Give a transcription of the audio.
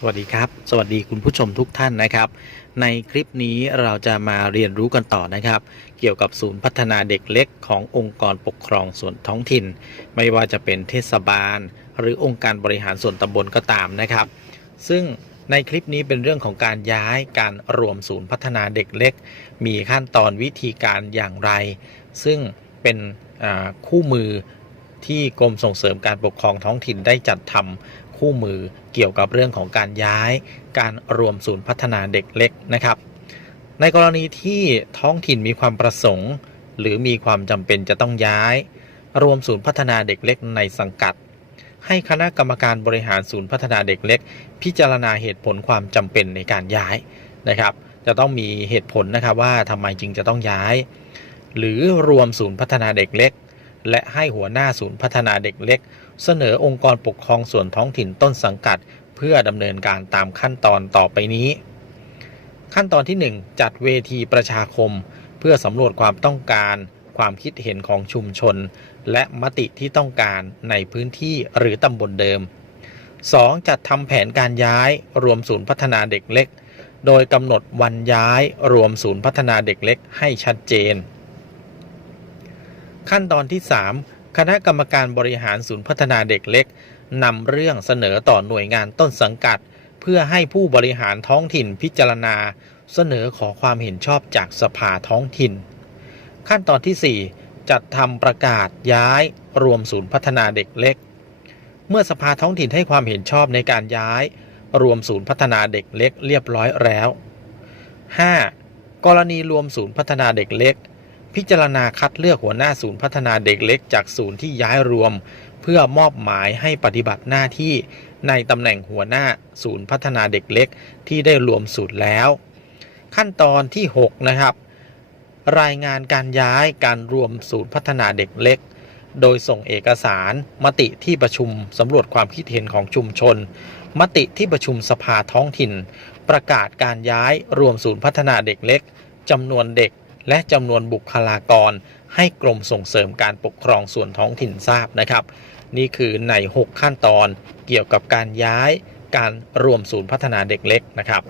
สวัสดีครับ สวัสดีคุณผู้ชมทุกท่านนะครับ ในคลิปนี้เราจะมาเรียนรู้กันต่อนะครับ เกี่ยวกับศูนย์พัฒนาเด็กเล็กขององค์กรปกครองส่วนท้องถิ่น ไม่ว่าจะเป็นเทศบาล หรือองค์การบริหารส่วนตำบลก็ตามนะครับ ซึ่งในคลิปนี้เป็นเรื่องของการย้ายการรวมศูนย์พัฒนาเด็กเล็ก มีขั้นตอนวิธีการอย่างไร ซึ่งเป็นคู่มือที่กรมส่งเสริมการปกครองท้องถิ่นได้จัดทำ คู่มือเกี่ยวกับเรื่องของการย้าย การรวมศูนย์พัฒนาเด็กเล็กนะครับ ในกรณีที่ท้องถิ่นมีความประสงค์ หรือมีความจำเป็นจะต้องย้าย รวมศูนย์พัฒนาเด็กเล็กในสังกัด ให้คณะกรรมการบริหารศูนย์พัฒนาเด็กเล็ก พิจารณาเหตุผลความจำเป็นในการย้ายนะครับ จะต้องมีเหตุผลนะครับว่าทำไมจึงจะต้องย้าย หรือรวมศูนย์พัฒนาเด็กเล็ก และให้หัวหน้าศูนย์พัฒนาเด็กเล็ก เสนอองค์กรปกครองส่วนท้องถิ่นต้นสังกัด เพื่อดำเนินการตามขั้นตอนต่อไปนี้ ขั้นตอนที่ 1 จัดเวทีประชาคม เพื่อสำรวจความต้องการ ความคิดเห็นของชุมชน และมติที่ต้องการในพื้นที่หรือตำบลเดิม 2. จัดทำแผนการย้ายรวมศูนย์พัฒนาเด็กเล็ก โดยกำหนดวันย้ายรวมศูนย์พัฒนาเด็กเล็กให้ชัดเจน ขั้นตอนที่ 3 คณะกรรมการบริหารศูนย์พัฒนาเด็กเล็กนำเรื่องเสนอต่อหน่วยงานต้นสังกัด เพื่อให้ผู้บริหารท้องถิ่นพิจารณา เสนอขอความเห็นชอบจากสภาท้องถิ่น ขั้นตอนที่ 4 จัดทำประกาศย้ายรวมศูนย์พัฒนาเด็กเล็ก เมื่อสภาท้องถิ่นให้ความเห็นชอบในการย้าย รวมศูนย์พัฒนาเด็กเล็กเรียบร้อยแล้ว 5. กรณีรวมศูนย์พัฒนาเด็กเล็ก พิจารณาคัดเลือกหัวหน้าศูนย์พัฒนาเด็กเล็กจากศูนย์ที่ย้ายรวม เพื่อมอบหมายให้ปฏิบัติหน้าที่ในตำแหน่งหัวหน้าศูนย์พัฒนาเด็กเล็กที่ได้รวมศูนย์แล้ว ขั้นตอนที่ 6 นะครับ รายงานการย้ายการรวมศูนย์พัฒนาเด็กเล็ก โดยส่งเอกสารมติที่ประชุมสำรวจความคิดเห็นของชุมชน มติที่ประชุมสภาท้องถิ่น ประกาศการย้ายรวมศูนย์พัฒนาเด็กเล็กจำนวนเด็ก และจำนวนบุคลากร ให้กรมส่งเสริมการปกครองส่วนท้องถิ่นทราบนะครับ นี่คือใน 6 ขั้นตอนเกี่ยวกับการย้ายการรวมศูนย์พัฒนาเด็กเล็กนะครับ